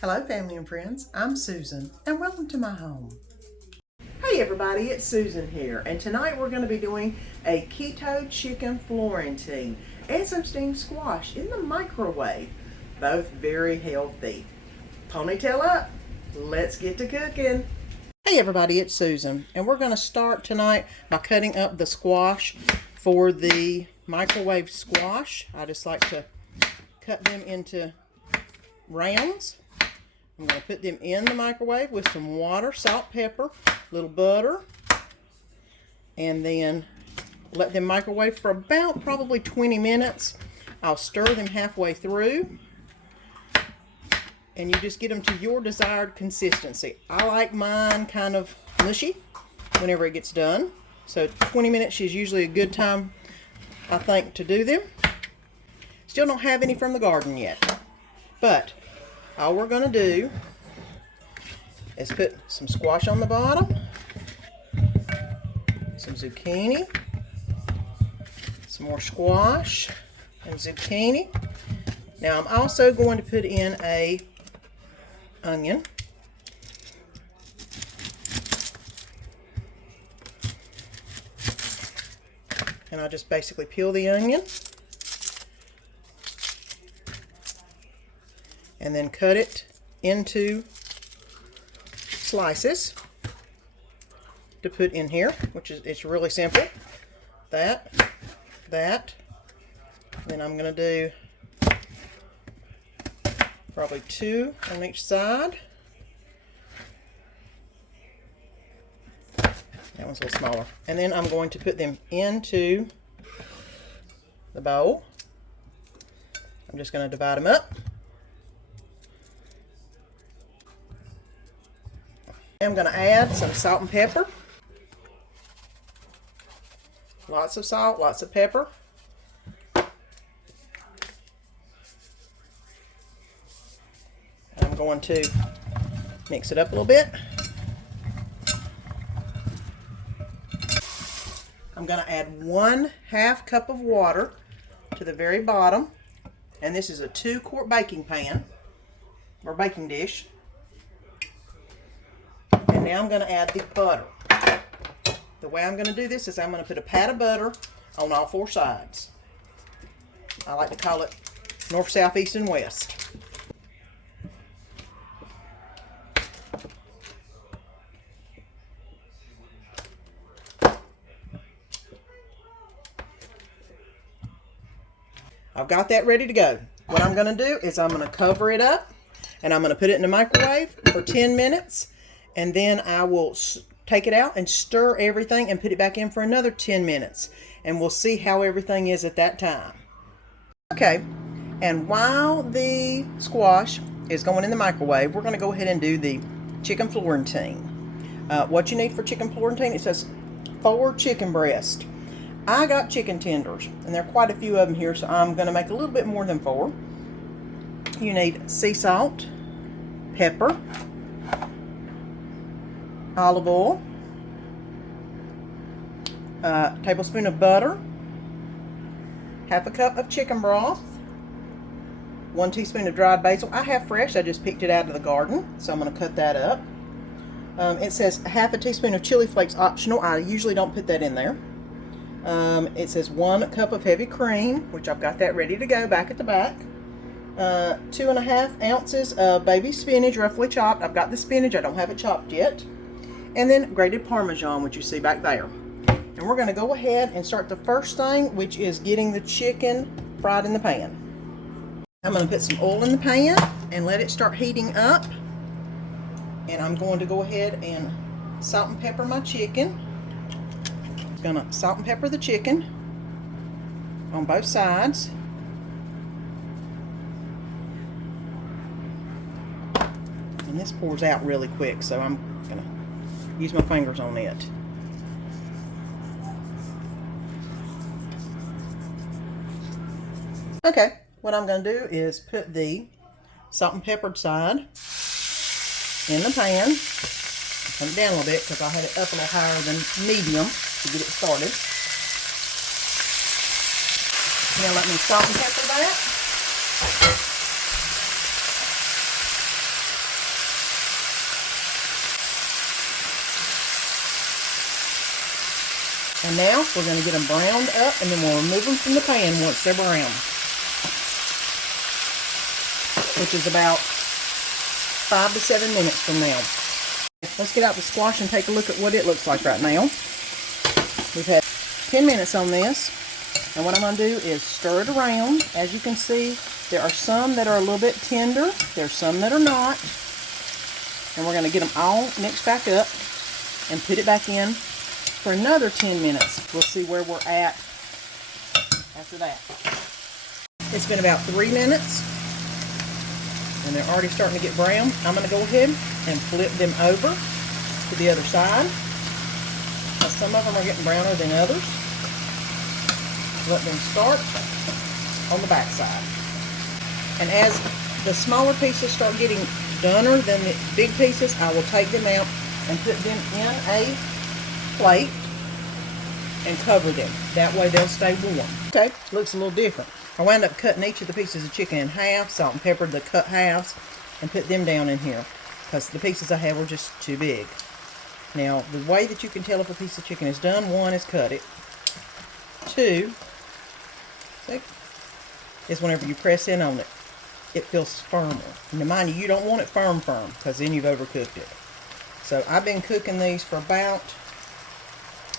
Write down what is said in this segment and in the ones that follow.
Hello family and friends, I'm Susan and welcome to my home. Hey everybody, it's Susan here, and tonight we're going to be doing a keto chicken Florentine and some steamed squash in the microwave. Both very healthy. Ponytail up, let's get to cooking. Hey everybody, it's Susan, and we're going to start tonight by cutting up the squash for the microwave squash. I just like to cut them into rounds. I'm going to put them in the microwave with some water, salt, pepper, a little butter, and then let them microwave for about probably 20 minutes. I'll stir them halfway through, and you just get them to your desired consistency. I like mine kind of mushy whenever it gets done. So 20 minutes is usually a good time, I think, to do them. Still don't have any from the garden yet, but all we're going to do is put some squash on the bottom, some zucchini, some more squash and zucchini. Now I'm also going to put in a onion. And I'll just basically peel the onion and then cut it into slices to put in here, which is, it's really simple. That. Then I'm going to do probably 2 on each side. That one's a little smaller. And then I'm going to put them into the bowl. I'm just going to divide them up. I'm going to add some salt and pepper. Lots of salt, lots of pepper. I'm going to mix it up a little bit. I'm going to add 1/2 cup of water to the very bottom. And this is a 2-quart baking pan or baking dish. And now I'm going to add the butter. The way I'm going to do this is I'm going to put a pat of butter on all 4 sides. I like to call it north, south, east, and west. I've got that ready to go. What I'm going to do is I'm going to cover it up and I'm going to put it in the microwave for 10 minutes. And then I will take it out and stir everything and put it back in for another 10 minutes. And we'll see how everything is at that time. Okay, and while the squash is going in the microwave, we're going to go ahead and do the chicken Florentine. What you need for chicken Florentine, it says 4 chicken breasts. I got chicken tenders, and there are quite a few of them here, so I'm going to make a little bit more than 4. You need sea salt, pepper, olive oil, a tablespoon of butter, 1/2 cup of chicken broth, 1 teaspoon of dried basil. I have fresh, I just picked it out of the garden, so I'm going to cut that up. It says 1/2 teaspoon of chili flakes, optional. I usually don't put that in there. It says 1 cup of heavy cream, which I've got that ready to go back at the back. 2.5 ounces of baby spinach, roughly chopped. I've got the spinach, I don't have it chopped yet. And then grated Parmesan, which you see back there. And we're going to go ahead and start the first thing, which is getting the chicken fried in the pan. I'm going to put some oil in the pan and let it start heating up. And I'm going to go ahead and salt and pepper my chicken. I'm going to salt and pepper the chicken on both sides. And this pours out really quick, so I'm going to use my fingers on it. Okay, what I'm going to do is put the salt and peppered side in the pan. Turn it down a little bit because I had it up a little higher than medium to get it started. Now let me salt and pepper that. And now we're going to get them browned up, and then we'll remove them from the pan once they're brown, which is about 5 to 7 minutes from now. Let's get out the squash and take a look at what it looks like right now. We've had 10 minutes on this, and what I'm going to do is stir it around. As you can see, there are some that are a little bit tender, there's some that are not, and we're going to get them all mixed back up and put it back in for another 10 minutes. We'll see where we're at after that. It's been about 3 minutes, and they're already starting to get brown. I'm going to go ahead and flip them over to the other side. Now, some of them are getting browner than others. Let them start on the back side. And as the smaller pieces start getting doner than the big pieces, I will take them out and put them in a plate and cover them. That way they'll stay warm. Okay, looks a little different. I wound up cutting each of the pieces of chicken in half, salt and peppered the cut halves, and put them down in here because the pieces I had were just too big. Now, the way that you can tell if a piece of chicken is done, 1 is cut it. 2, see, is whenever you press in on it, it feels firmer. Now, mind you, you don't want it firm because then you've overcooked it. So I've been cooking these for about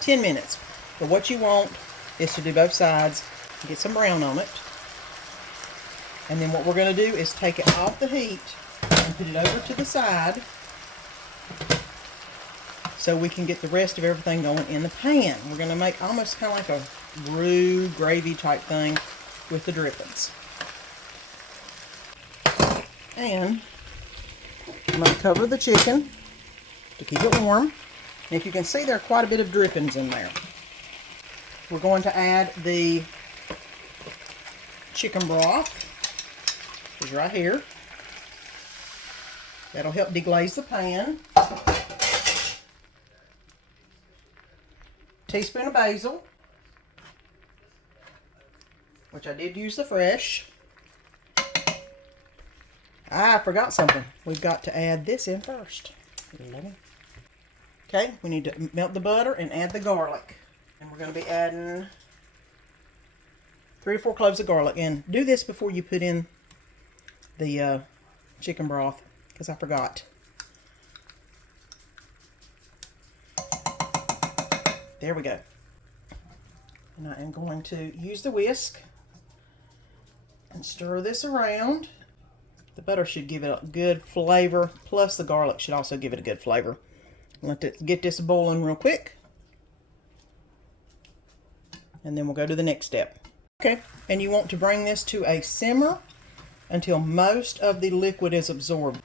10 minutes. But what you want is to do both sides, get some brown on it. And then what we're going to do is take it off the heat and put it over to the side so we can get the rest of everything going in the pan. We're going to make almost kind of like a roux, gravy type thing with the drippings. And I'm going to cover the chicken to keep it warm. And if you can see, there are quite a bit of drippings in there. We're going to add the chicken broth, which is right here. That'll help deglaze the pan. Teaspoon of basil, which I did use the fresh. I forgot something. We've got to add this in first. Okay, we need to melt the butter and add the garlic. And we're going to be adding 3 or 4 cloves of garlic. And do this before you put in the chicken broth, because I forgot. There we go. And I am going to use the whisk and stir this around. The butter should give it a good flavor, plus the garlic should also give it a good flavor. Let it get this boiling real quick. And then we'll go to the next step. Okay, and you want to bring this to a simmer until most of the liquid is absorbed.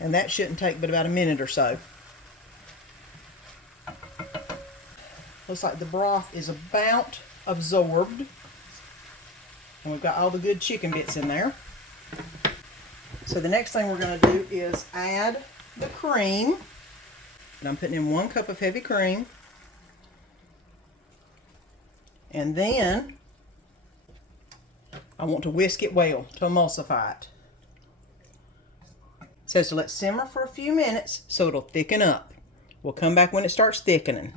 And that shouldn't take but about a minute or so. Looks like the broth is about absorbed. And we've got all the good chicken bits in there. So the next thing we're going to do is add the cream. And I'm putting in 1 cup of heavy cream. And then I want to whisk it well to emulsify it. It says to let simmer for a few minutes so it'll thicken up. We'll come back when it starts thickening.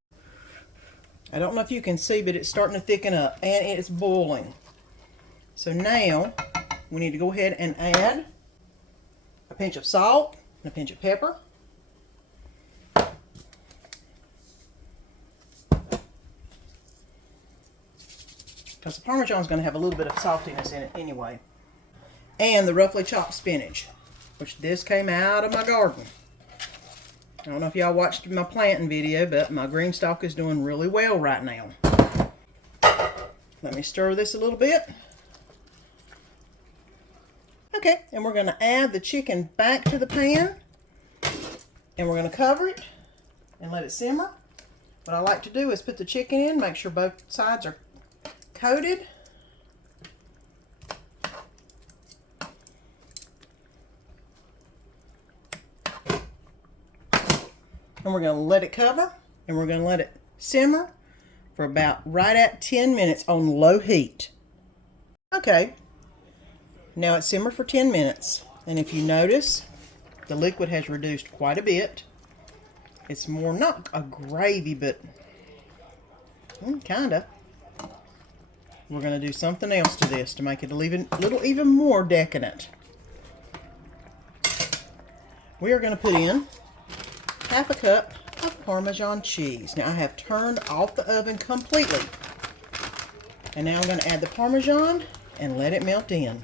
I don't know if you can see, but it's starting to thicken up and it's boiling. So now we need to go ahead and add a pinch of salt and a pinch of pepper. Because the Parmesan is going to have a little bit of saltiness in it anyway. And the roughly chopped spinach, which this came out of my garden. I don't know if y'all watched my planting video, but my green stalk is doing really well right now. Let me stir this a little bit. Okay, and we're going to add the chicken back to the pan. And we're going to cover it and let it simmer. What I like to do is put the chicken in, make sure both sides are coated. And we're going to let it cover, and we're going to let it simmer for about right at 10 minutes on low heat. Okay, now it's simmered for 10 minutes, and if you notice, the liquid has reduced quite a bit. It's more, not a gravy, but kind of. We're going to do something else to this to make it a little even more decadent. We are going to put in half a cup of Parmesan cheese. Now I have turned off the oven completely. And now I'm going to add the Parmesan and let it melt in.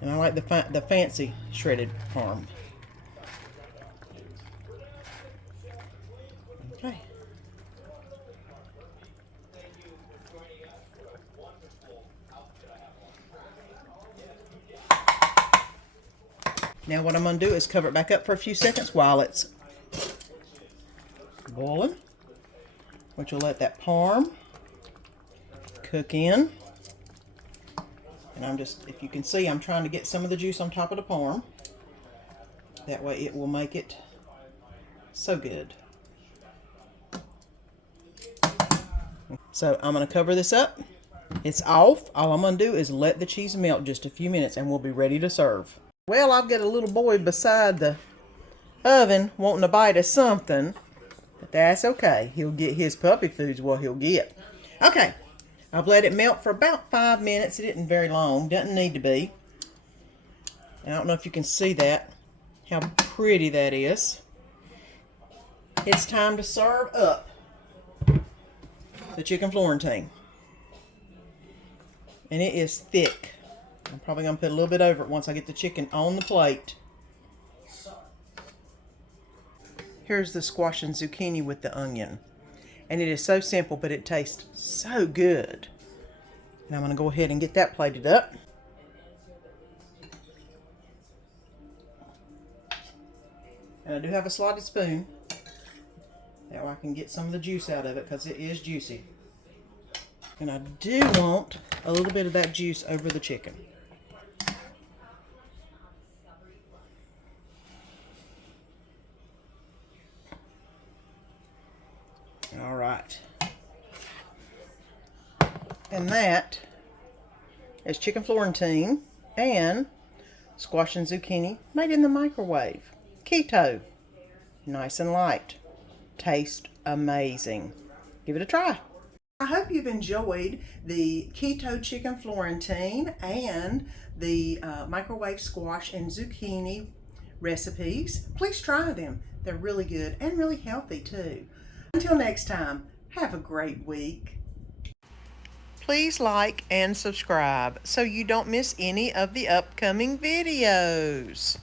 And I like the fancy shredded parm. Okay. Now what I'm going to do is cover it back up for a few seconds while it's boiling, which will let that parm cook in. And I'm just, if you can see, I'm trying to get some of the juice on top of the parm. That way it will make it so good. So I'm going to cover this up. It's off. All I'm going to do is let the cheese melt just a few minutes and we'll be ready to serve. Well, I've got a little boy beside the oven wanting a bite of something, but that's okay. He'll get his puppy food's what he'll get. Okay, I've let it melt for about 5 minutes. It isn't very long, doesn't need to be. I don't know if you can see that, how pretty that is. It's time to serve up the chicken Florentine. And it is thick. I'm probably going to put a little bit over it once I get the chicken on the plate. Here's the squash and zucchini with the onion. And it is so simple, but it tastes so good. And I'm going to go ahead and get that plated up. And I do have a slotted spoon. That way I can get some of the juice out of it because it is juicy. And I do want a little bit of that juice over the chicken. All right. And that is chicken Florentine and squash and zucchini made in the microwave. Keto. Nice and light. Taste amazing. Give it a try. I hope you've enjoyed the keto chicken Florentine and the microwave squash and zucchini recipes. Please try them. They're really good and really healthy too. Until next time, have a great week. Please like and subscribe so you don't miss any of the upcoming videos.